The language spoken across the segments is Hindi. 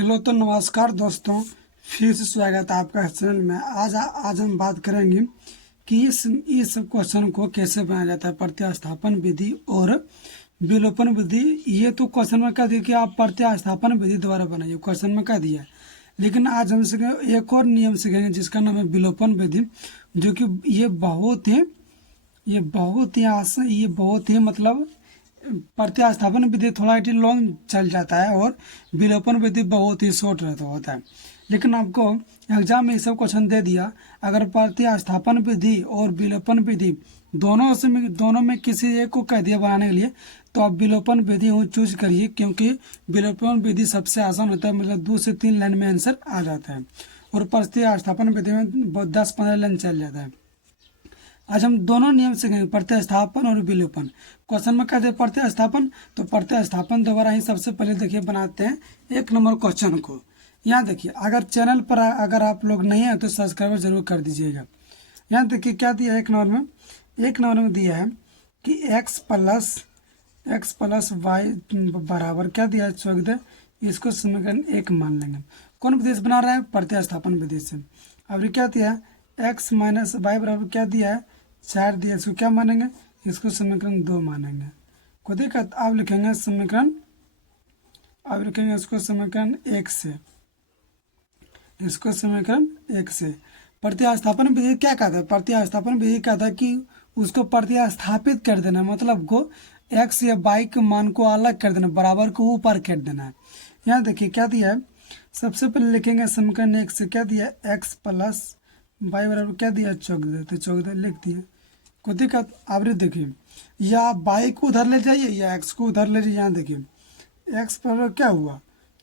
हेलो तो नमस्कार दोस्तों, फिर से स्वागत है आपका इस चैनल में। आज हम बात करेंगे कि इस क्वेश्चन को कैसे बनाया जाता है, प्रतिस्थापन विधि और विलोपन विधि। ये तो क्वेश्चन में कह दिया कि आप प्रतिस्थापन विधि द्वारा बनाइए, क्वेश्चन में कह दिया है। लेकिन आज हम सीखेंगे एक और नियम सीखेंगे जिसका नाम है विलोपन विधि, जो कि ये बहुत ही मतलब प्रतिस्थापन विधि थोड़ा ही लॉन्ग चल जाता है और विलोपन विधि बहुत ही शॉर्ट रहता होता है। लेकिन आपको एग्जाम में ये सब क्वेश्चन दे दिया, अगर प्रतिस्थापन विधि और विलोपन विधि दोनों में किसी एक को कह दिया बनाने के लिए, तो आप विलोपन विधि चूज करिए, क्योंकि विलोपन विधि सबसे आसान होता है। मतलब 2 से 3 लाइन में आंसर आ जाता है और प्रतिस्थापन विधि में 10-15 लाइन चल जाता है। आज हम दोनों नियम सीखेंगे, प्रतिस्थापन और विलोपन। क्वेश्चन में कहते हैं प्रतिस्थापन, तो प्रतिस्थापन दोबारा ही सबसे पहले देखिए बनाते हैं 1 नंबर क्वेश्चन को। यहाँ देखिए, अगर चैनल पर अगर आप लोग नहीं है तो सब्सक्राइब जरूर कर दीजिएगा। यहाँ देखिए क्या दिया है 1 नंबर में दिया है कि x प्लस वाई बराबर क्या दिया है 14। इसको समीकरण 1 मान लेंगे। कौन विधि से बना रहा है? प्रतिस्थापन विधि से। अब क्या दिया है? x माइनस वाई बराबर क्या दिया है? 4 दिया। इसको क्या मानेंगे? इसको समीकरण 2 मानेंगे। को दिक्कत आप लिखेंगे इसको समीकरण 1 से, इसको समीकरण 1 से। प्रतिस्थापन विधि क्या कहता है? प्रतिस्थापन विधि कहता है कि उसको प्रतिस्थापित कर देना, मतलब को x या y के मान को अलग कर देना, बराबर को ऊपर कर देना है। यहाँ देखिए क्या दिया है, सबसे पहले लिखेंगे समीकरण 1 से क्या दिया है? x प्लस वाई बराबर क्या दिया? 14। तो 14 लिख दिया। कोई दिक्कत? आप देखिए, या y को उधर ले जाइए या x को उधर ले जाइए। यहाँ देखिए x बराबर क्या हुआ?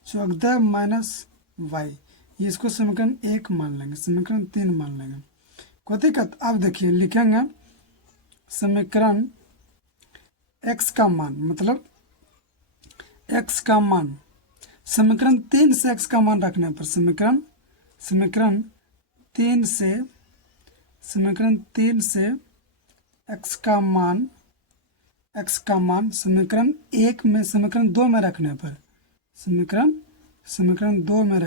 14 माइनस वाई। इसको समीकरण 1 मान लेंगे, समीकरण 3 मान लेंगे। कोई दिक्कत? आप देखिए लिखेंगे समीकरण x का मान, मतलब x का मान समीकरण 3 से x का मान रखने पर समीकरण 3 से x का मान समीकरण 1 में समीकरण 2 में रखने पर समीकरण 2 में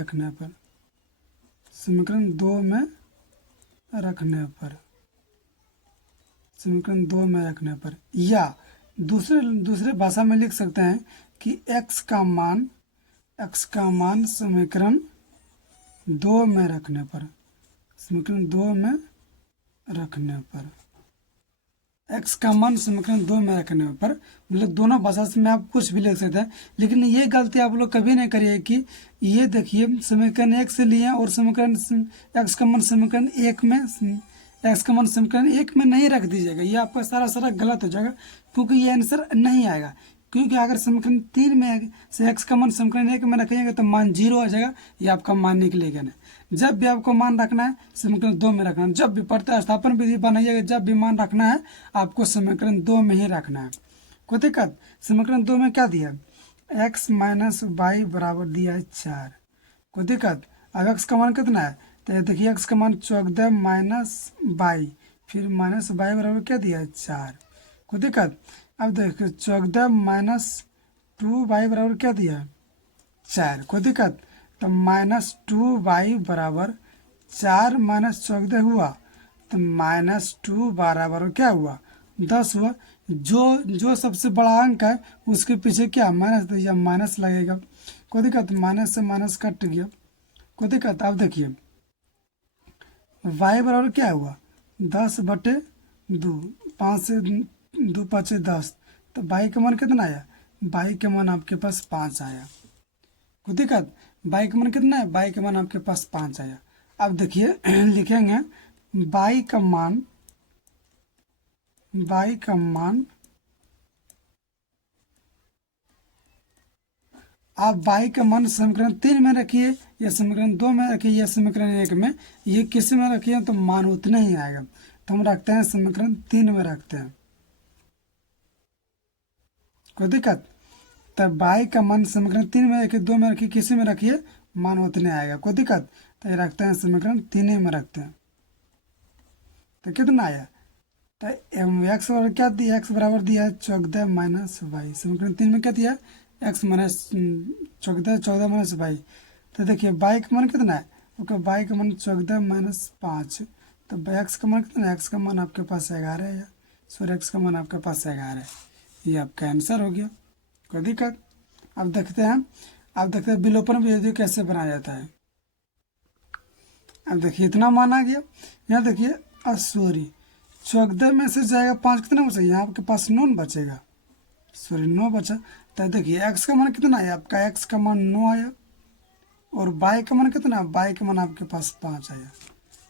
रखने पर या दूसरे भाषा में लिख सकते हैं कि x का मान समीकरण 2 में रखने पर x का मान समीकरण 2 में रखने पर, मतलब दोनों भाषा से में आप कुछ भी लिख सकते हैं। लेकिन ये गलती आप लोग कभी नहीं करिए कि ये देखिए समीकरण 1 से लिए और समीकरण x का मान समीकरण 1 में नहीं रख दीजिएगा। ये आपका सारा गलत हो जाएगा, क्योंकि ये आंसर नहीं आएगा। क्योंकि अगर समीकरण 3 में से x का मान समीकरण 1 में रखिएगा तो मान 0 आ जाएगा, ये आपका मान निकलेगा नहीं। जब भी आपको मान रखना है समीकरण 2 में रखना है। जब भी प्रतिस्थापन विधि बनाइएगा, जब भी मान रखना है आपको समीकरण 2 में ही रखना है। कोई दिक्कत? समीकरण 2 में क्या दिया? x माइनस वाई बराबर दिया है 4। कोई दिक्कत? अब x का मान कितना है? तो देखिए x का मान 14 माइनस वाई, फिर माइनस वाई बराबर क्या दिया है? 4। कोई दिक्कत? अब देखिए 14 माइनस 2 वाई बराबर क्या दिया है? 4। कोई दिक्कत? तो माइनस 2 वाई बराबर 4 माइनस 14 हुआ, तो माइनस 2 बराबर क्या हुआ? 10 हुआ। जो सबसे बड़ा अंक है उसके पीछे क्या? माइनस, तो यह माइनस लगेगा। कोई दिक्कत? माइनस से माइनस कट गया। कोई दिक्कत? आप देखिए वाई बराबर क्या हुआ? 10/2, 5 से 2 5 10, तो वाई का मान कितना आया? वाई का मान आपके पास 5 आया। कोई दिक्कत? वाई का मान कितना है? वाई का मान आपके पास 5 आया। अब देखिए लिखेंगे वाई का मान आप y का मान समीकरण 3 में रखिए या समीकरण 2 में रखिए या समीकरण 1 में, ये किसी में रखिए तो मान उतना ही आएगा। तो हम रखते हैं समीकरण 3 में रखते हैं। कोई दिक्कत? तब y का मान समीकरण 3 में रखिए, 2 में रखिए, किसी में रखिए, मान उतने आएगा। कोई दिक्कत? तो ये रखते हैं समीकरण 3 में रखते हैं। तो कितना आया? तो x बराबर क्या दिया? x बराबर दिया है 14 माइनस वाई। समीकरण 3 में क्या दिया? x minus 14 minus Y. तो देखिए बाई का मान कितना है, ओके बाई का मान 14 माइनस 5, तो एक्स का मान कितना है, एक्स का मान आपके पास 11 है, सॉरी एक्स का मान आपके पास 11 है। ये आपका आंसर हो गया, कोई दिक्कत। अब देखते हैं विलोपन विधि कैसे बनाया जाता है। अब देखिए इतना मान आ गया, यहाँ देखिए सॉरी 14 में से जाएगा 5 कितना बचेगा, यहाँ आपके पास 9 बचेगा, सॉरी 9 बचा। तो देखिए एक्स का मान कितना आया आपका, एक्स का मान 9 आया, और बाई का मान कितना, बाई का मान आपके पास 5 आया,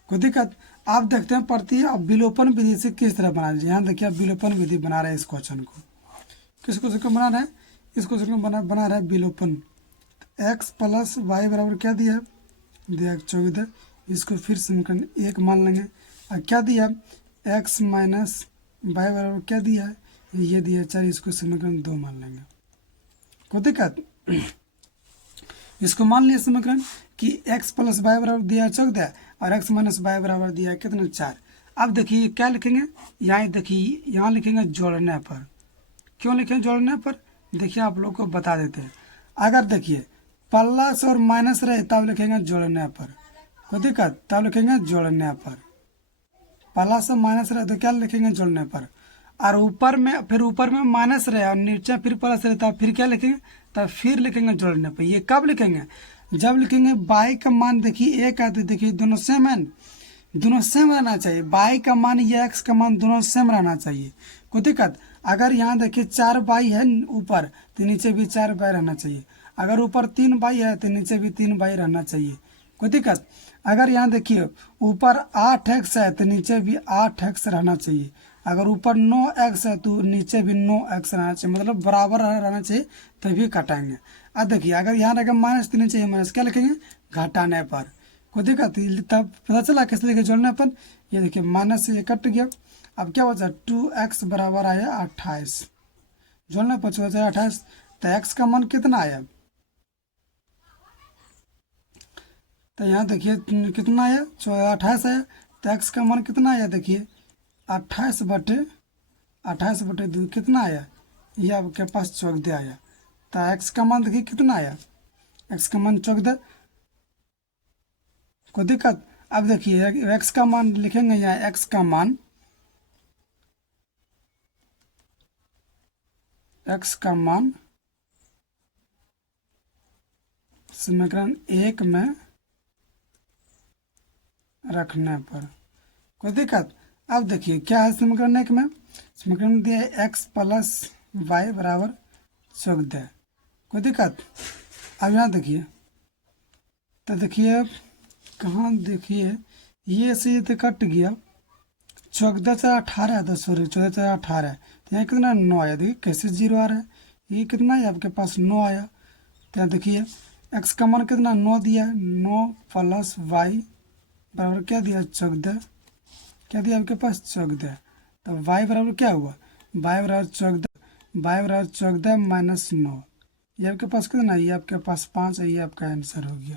कोई दिक्कत। आप देखते हैं प्रति अब विलोपन विधि से किस तरह बना लीजिए। यहाँ देखिए आप विलोपन विधि बना रहे हैं इस क्वेश्चन को, किस क्वेश्चन को बना रहे हैं, इस क्वेश्चन को बना रहे हैं विलोपन। एक्स प्लस वाई बराबर क्या दिया है, दिया 14, इसको फिर समीकरण 1 मान लेंगे। और क्या दिया, एक्स माइनस वाई बराबर क्या दिया है, ये दिया 4, इसको समीकरण 2 मान लेंगे, कोई दिक्कत। इसको मान लिया समीकरण कि x प्लस वाई बराबर दिया 14 और x माइनस वाई बराबर दिया है कितना 4। अब देखिए क्या लिखेंगे, यहाँ देखिए यहाँ लिखेंगे जोड़ने पर। क्यों लिखेंगे जोड़ने पर, देखिए आप लोग को बता देते हैं। अगर देखिए प्लस और माइनस रहे तब लिखेंगे जोड़ने पर, कोई दिक्कत, तब लिखेंगे जोड़ने पर। प्लस और माइनस रहे तो क्या लिखेंगे जोड़ने पर। और ऊपर में माइनस रहे और नीचे फिर प्लस रहे तब फिर क्या लिखेंगे, तब फिर लिखेंगे जोड़ने पर। ये कब लिखेंगे, जब लिखेंगे बाई का मान देखिए एक आते, देखिए दोनों सेम है, दोनों सेम रहना चाहिए, बाई का मान या एक्स का मान दोनों सेम रहना चाहिए, कोई दिक्कत। अगर यहाँ देखिए 4 बाई है ऊपर तो नीचे भी 4 बाई रहना चाहिए, अगर ऊपर 3 बाई है तो नीचे भी 3 बाई रहना चाहिए, कोई दिक्कत। अगर यहाँ देखिए ऊपर 8x है तो नीचे भी 8x रहना चाहिए, अगर ऊपर 9x है तो नीचे भी 9x रहना चाहिए, मतलब बराबर रहना चाहिए तभी घटाएंगे। अब देखिए अगर यहाँ रहेगा माइनस तो नीचे माइनस क्या लिखेंगे, घटाने पर, कोई दिक्कत। तब पता चला कैसे लिखे जोड़ने पर। ये देखिए माइनस से ये कट गया, अब क्या बचा 2x बराबर आया 28, जोड़ने पर 28, तो x का मान कितना आया, तो यहाँ देखिए कितना आया 28 आया, तो x का मान कितना आया, देखिए 28/2 कितना आया, ये आपके पास 14 आया। तो x का मान देखिए कितना आया, x का मान 14, कोई दिक्कत। अब देखिए x का मान लिखेंगे यहाँ, x का मान समीकरण 1 में रखने पर, कोई दिक्कत। अब देखिए क्या है समीकरण 1 में, समीकरण दिया है x प्लस वाई बराबर 14, कोई दिक्कत। अब यहाँ देखिए, तो देखिए कहाँ देखिए ये से ये तो कट गया, 14 से 18 है, तो सॉरी 14 से 18 है, तो यहाँ कितना 9 आया, देखिए कैसे 0 आ रहा है, ये कितना है आपके पास 9 आया। तो यहाँ देखिए x का मान कितना 9 दिया, 9 प्लस वाई बराबर क्या दिया 14, क्या दिया आपके पास 14, तो y बराबर क्या हुआ, y बराबर 14 माइनस 9, ये आपके पास कितना, ये आपके पास 5 है, ये आपका आंसर हो गया,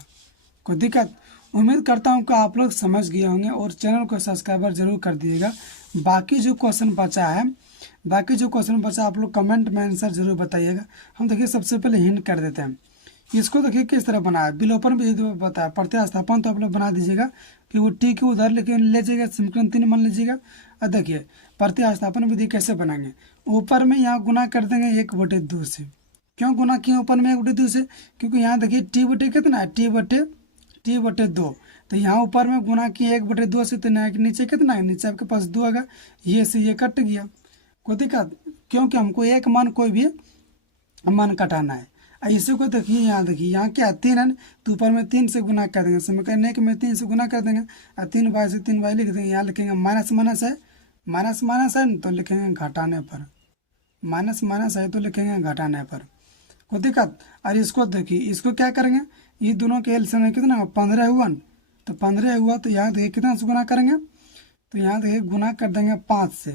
कोई दिक्कत। उम्मीद करता हूँ कि आप लोग समझ गए होंगे और चैनल को सब्सक्राइबर जरूर कर दीजिएगा। बाकी जो क्वेश्चन बचा आप लोग कमेंट में आंसर जरूर बताइएगा। हम देखिए सबसे पहले हिंट कर देते हैं, इसको देखिए किस तरह बनाया, विलोपन भी बताया, प्रतिस्थापन तो आप लोग बना दीजिएगा कि वो टी की उधर लेके ले जाइएगा, समीकरण 3 मान लीजिएगा। और देखिए प्रतिस्थापन विधि कैसे बनाएंगे, ऊपर में यहाँ गुना कर देंगे 1/2 से। क्यों गुना किए ऊपर में 1/2 से, क्योंकि यहाँ देखिए t कितना है, t/2, तो यहाँ ऊपर में गुना किए 1/2 से, तो नीचे कितना है, नीचे आपके पास 2 आएगा, ये से ये कट गया, कोई दिक्कत। क्योंकि हमको एक मान कोई भी मान कटाना है। इसी को देखिए यहाँ क्या है 3 है, तो ऊपर में 3 से गुना कर देंगे, समीकरण 1 में 3 से गुना कर देंगे, और 3 बाई से 3 बाई लिख देंगे। यहाँ लिखेंगे माइनस माइनस है तो लिखेंगे घटाने पर, माइनस है तो लिखेंगे घटाने पर, कोई दिक्कत। और इसको देखिए, इसको क्या करेंगे, ये दोनों के एलसीएम में कितना 15 हुआ, तो 15 हुआ, तो यहाँ देखिए कितना से गुना करेंगे, तो यहाँ देखिए गुना कर देंगे 5 से,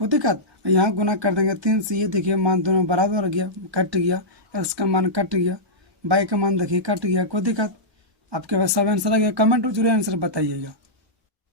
कोई दिक्कत। यहाँ गुना कर देंगे 3 से, ये देखिए मान दोनों बराबर हो गया, कट गया, एक्स का मान कट गया, बाई का मान देखिए कट गया, कोई दिक्कत। आपके पास सब आंसर आ गया, कमेंट में जरूर आंसर बताइएगा।